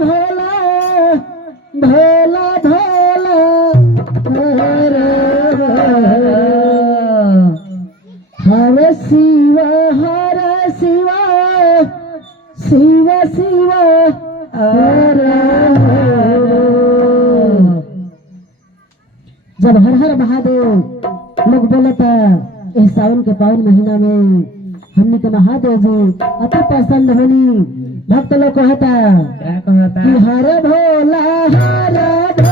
भोला भोला भोला, हर शिव हर शिव शिव शिव, हर जब हर हर महादेव लोग बोले तो इस सावन के पावन महीना में, हमने के महादेव जी, अति प्रसन्न होनी भक्त लोक होता. हर भोला हर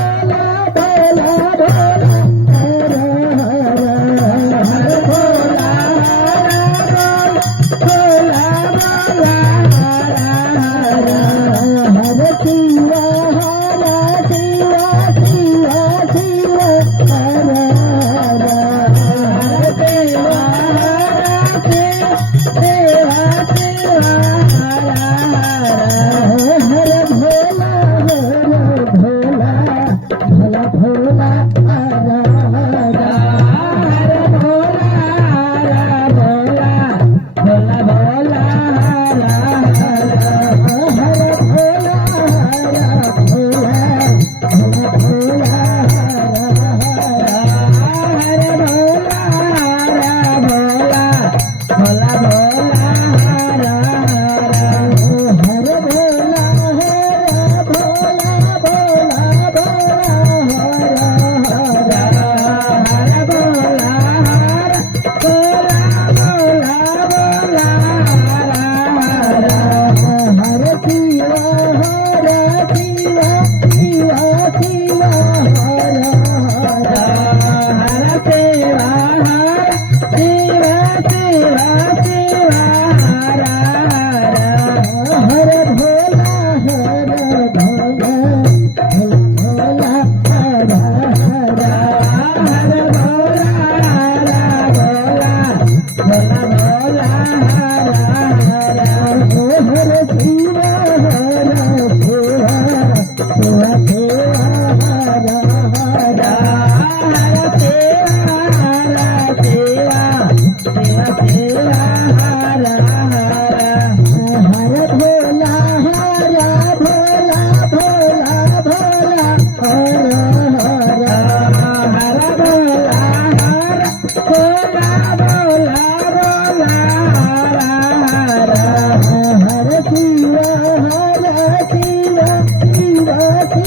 है Thank you.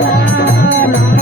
la la